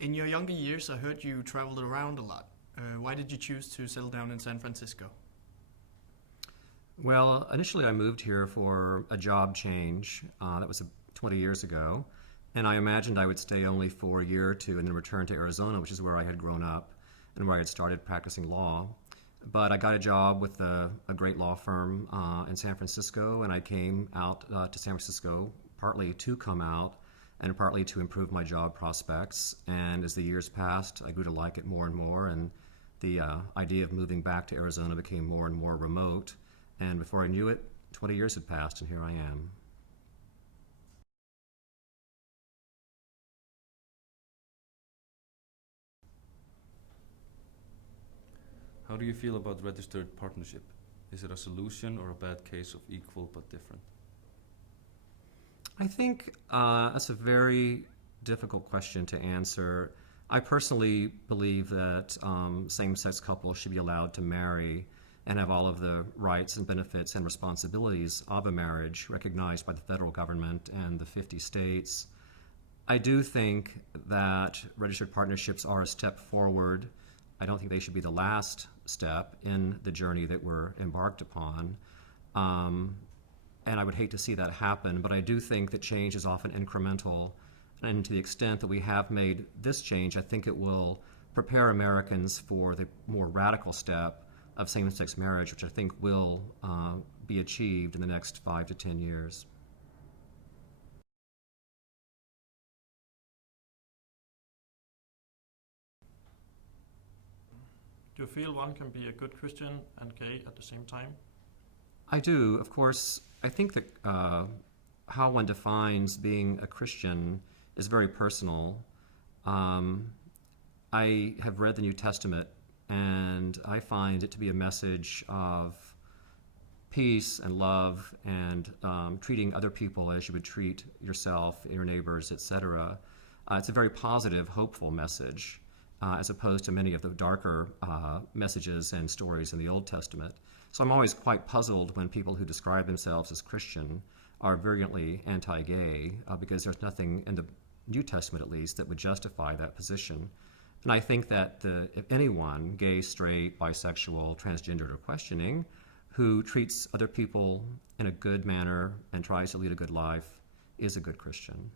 In your younger years, I heard you traveled around a lot. Why did you choose to settle down in San Francisco? Well, initially I moved here for a job change. That was 20 years ago. And I imagined I would stay only for a year or two and then return to Arizona, which is where I had grown up and where I had started practicing law. But I got a job with a great law firm in San Francisco, and I came out to San Francisco partly to come out and partly to improve my job prospects. And as the years passed, I grew to like it more and more, and the idea of moving back to Arizona became more and more remote. And before I knew it, 20 years had passed, and here I am. How do you feel about registered partnership? Is it a solution or a bad case of equal but different? I think that's a very difficult question to answer. I personally believe that same-sex couples should be allowed to marry and have all of the rights and benefits and responsibilities of a marriage recognized by the federal government and the 50 states. I do think that registered partnerships are a step forward. I don't think they should be the last step in the journey that we're embarked upon. And I would hate to see that happen, but I do think that change is often incremental. And to the extent that we have made this change, I think it will prepare Americans for the more radical step of same-sex marriage, which I think will be achieved in the next 5 to 10 years. Do you feel one can be a good Christian and gay at the same time? I do. Of course, I think that how one defines being a Christian is very personal. I have read the New Testament, and I find it to be a message of peace and love and treating other people as you would treat yourself, your neighbors, etc. It's a very positive, hopeful message, as opposed to many of the darker messages and stories in the Old Testament. So I'm always quite puzzled when people who describe themselves as Christian are virulently anti-gay, because there's nothing in the New Testament, at least, that would justify that position. And I think that if anyone, gay, straight, bisexual, transgendered, or questioning, who treats other people in a good manner and tries to lead a good life is a good Christian.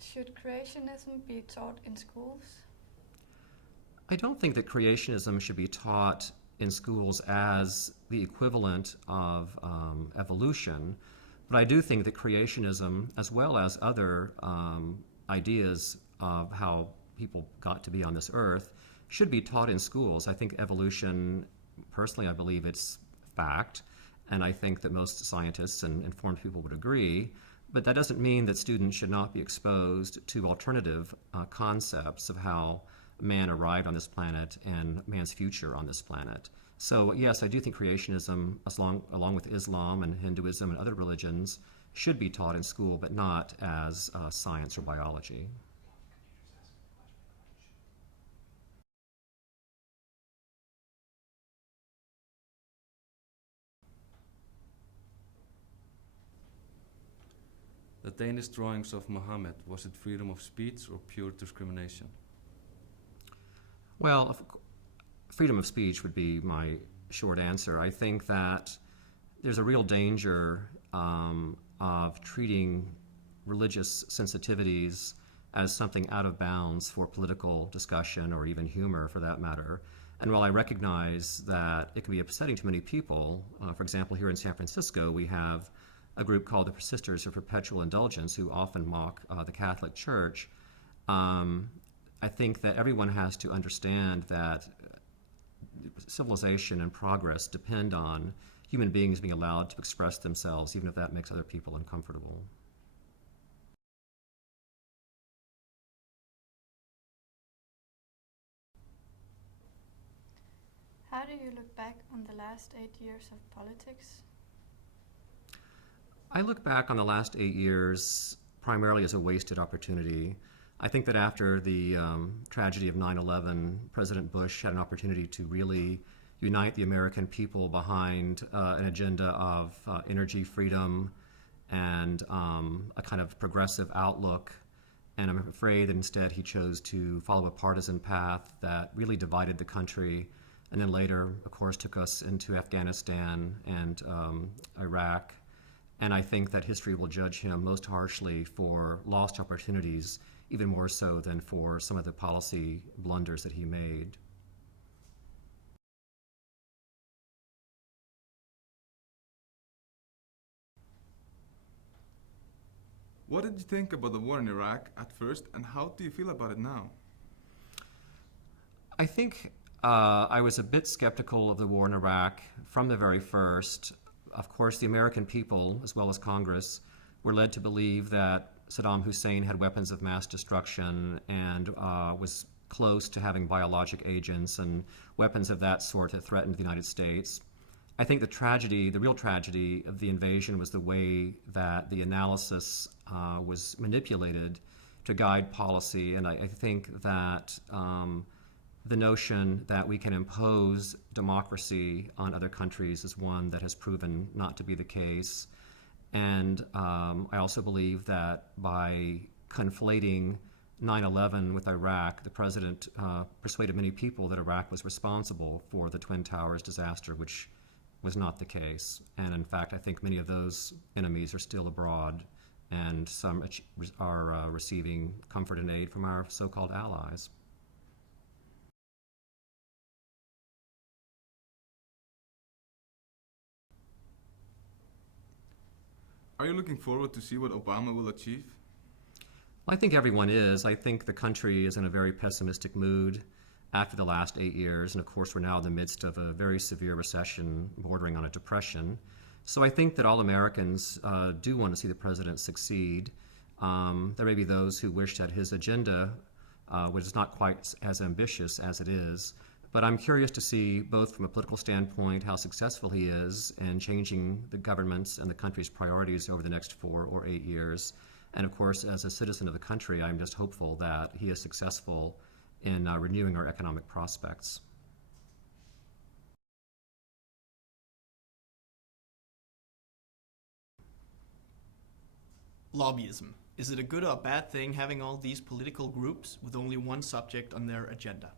Should creationism be taught in schools? I don't think that creationism should be taught in schools as the equivalent of evolution, but I do think that creationism, as well as other ideas of how people got to be on this earth, should be taught in schools. I think evolution, personally, I believe it's fact, and I think that most scientists and informed people would agree. But that doesn't mean that students should not be exposed to alternative concepts of how man arrived on this planet and man's future on this planet. So yes, I do think creationism, along with Islam and Hinduism and other religions, should be taught in school, but not as science or biology. The Danish drawings of Muhammad, was it freedom of speech or pure discrimination? Well, freedom of speech would be my short answer. I think that there's a real danger of treating religious sensitivities as something out of bounds for political discussion or even humor, for that matter. And while I recognize that it can be upsetting to many people, for example, here in San Francisco, we have a group called the Sisters of Perpetual Indulgence who often mock the Catholic Church. I think that everyone has to understand that civilization and progress depend on human beings being allowed to express themselves, even if that makes other people uncomfortable. How do you look back on the last 8 years of politics? I look back on the last 8 years primarily as a wasted opportunity. I think that after the tragedy of 9/11, President Bush had an opportunity to really unite the American people behind an agenda of energy freedom and a kind of progressive outlook. And I'm afraid that instead he chose to follow a partisan path that really divided the country, and then later, of course, took us into Afghanistan and Iraq. And I think that history will judge him most harshly for lost opportunities, even more so than for some of the policy blunders that he made. What did you think about the war in Iraq at first, and how do you feel about it now? I think I was a bit skeptical of the war in Iraq from the very first. Of course, the American people, as well as Congress, were led to believe that Saddam Hussein had weapons of mass destruction and was close to having biologic agents and weapons of that sort that threatened the United States. I think the real tragedy of the invasion was the way that the analysis was manipulated to guide policy, and I think that the notion that we can impose democracy on other countries is one that has proven not to be the case. And I also believe that by conflating 9/11 with Iraq, the president persuaded many people that Iraq was responsible for the Twin Towers disaster, which was not the case. And in fact, I think many of those enemies are still abroad, and some are receiving comfort and aid from our so-called allies. Are you looking forward to see what Obama will achieve? I think everyone is. I think the country is in a very pessimistic mood after the last 8 years, and of course we're now in the midst of a very severe recession bordering on a depression. So I think that all Americans do want to see the president succeed. There may be those who wish that his agenda was not quite as ambitious as it is, but I'm curious to see, both from a political standpoint, how successful he is in changing the government's and the country's priorities over the next 4 or 8 years. And of course, as a citizen of the country, I'm just hopeful that he is successful in renewing our economic prospects. Lobbyism. Is it a good or bad thing having all these political groups with only one subject on their agenda?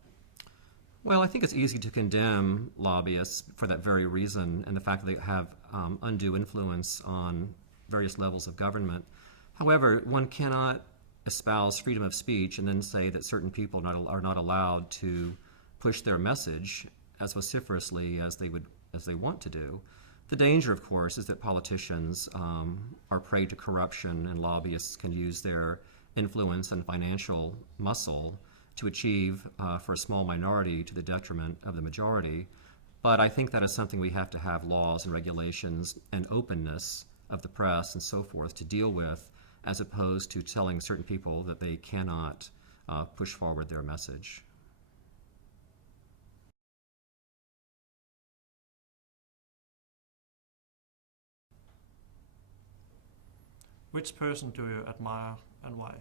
Well, I think it's easy to condemn lobbyists for that very reason, and the fact that they have undue influence on various levels of government. However, one cannot espouse freedom of speech and then say that certain people are not allowed to push their message as vociferously as they want to do. The danger, of course, is that politicians are prey to corruption, and lobbyists can use their influence and financial muscle to achieve for a small minority to the detriment of the majority. But I think that is something we have to have laws and regulations and openness of the press and so forth to deal with, as opposed to telling certain people that they cannot push forward their message. Which person do you admire and why?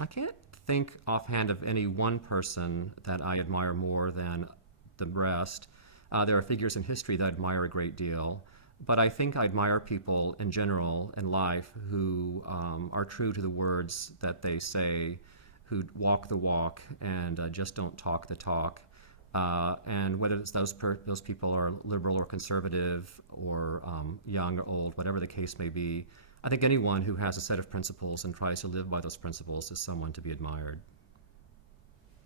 I can't think offhand of any one person that I admire more than the rest. There are figures in history that I admire a great deal, but I think I admire people in general in life who are true to the words that they say, who walk the walk and just don't talk the talk. And whether it's those people are liberal or conservative or young or old, whatever the case may be, I think anyone who has a set of principles and tries to live by those principles is someone to be admired.